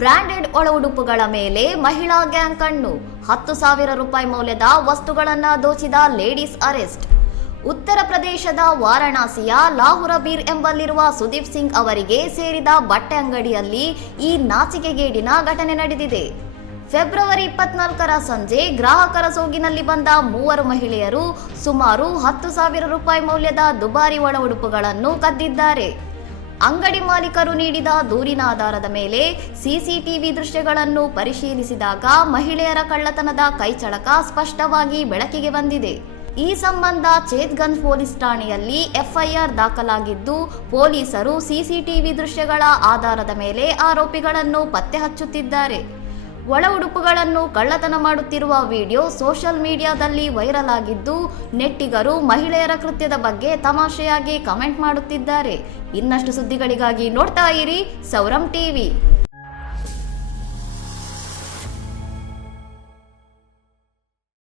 Branded ಒಳ ಉಡುಪುಗಳ ಮೇಲೆ ಮಹಿಳಾ ಗ್ಯಾಂಗ್ ಕಣ್ಣು. 10,000 ರೂಪಾಯಿ ಮೌಲ್ಯದ ವಸ್ತುಗಳನ್ನು ದೋಚಿದ ಲೇಡೀಸ್ ಅರೆಸ್ಟ್. ಉತ್ತರ ಪ್ರದೇಶದ ವಾರಣಾಸಿಯ ಲಾಹುರಬೀರ್ ಎಂಬಲ್ಲಿರುವ ಸುದೀಪ್ ಸಿಂಗ್ ಅವರಿಗೆ ಸೇರಿದ ಬಟ್ಟೆ ಅಂಗಡಿಯಲ್ಲಿ ಈ ನಾಚಿಕೆಗೇಡಿನ ಘಟನೆ ನಡೆದಿದೆ. ಫೆಬ್ರವರಿ 24ರ ಸಂಜೆ ಗ್ರಾಹಕರ ಸೋಗಿನಲ್ಲಿ ಬಂದ 3 ಮಹಿಳೆಯರು ಸುಮಾರು 10,000 ರೂಪಾಯಿ ಮೌಲ್ಯದ ದುಬಾರಿ ಒಳ ಉಡುಪುಗಳನ್ನು ಕದ್ದಿದ್ದಾರೆ. ಅಂಗಡಿ ಮಾಲೀಕರು ನೀಡಿದ ದೂರಿನ ಆಧಾರದ ಮೇಲೆ ಸಿಸಿಟಿವಿ ದೃಶ್ಯಗಳನ್ನು ಪರಿಶೀಲಿಸಿದಾಗ ಮಹಿಳೆಯರ ಕಳ್ಳತನದ ಕೈಚಳಕ ಸ್ಪಷ್ಟವಾಗಿ ಬೆಳಕಿಗೆ ಬಂದಿದೆ. ಈ ಸಂಬಂಧ ಚೇತ್ಗಂಜ್ ಪೊಲೀಸ್ ಠಾಣೆಯಲ್ಲಿ ಎಫ್ಐಆರ್ ದಾಖಲಾಗಿದ್ದು, ಪೊಲೀಸರು ಸಿಸಿಟಿವಿ ದೃಶ್ಯಗಳ ಆಧಾರದ ಮೇಲೆ ಆರೋಪಿಗಳನ್ನು ಪತ್ತೆ ಹಚ್ಚುತ್ತಿದ್ದಾರೆ. ಒಳ ಉಡುಪುಗಳನ್ನು ಕಳ್ಳತನ ಮಾಡುತ್ತಿರುವ ವಿಡಿಯೋ ಸೋಷಿಯಲ್ ಮೀಡಿಯಾದಲ್ಲಿ ವೈರಲ್ ಆಗಿದ್ದು, ನೆಟ್ಟಿಗರು ಮಹಿಳೆಯರ ಕೃತ್ಯದ ಬಗ್ಗೆ ತಮಾಷೆಯಾಗಿ ಕಮೆಂಟ್ ಮಾಡುತ್ತಿದ್ದಾರೆ. ಇನ್ನಷ್ಟು ಸುದ್ದಿಗಳಿಗಾಗಿ ನೋಡ್ತಾ ಇರಿ ಸೌರಂ ಟಿವಿ.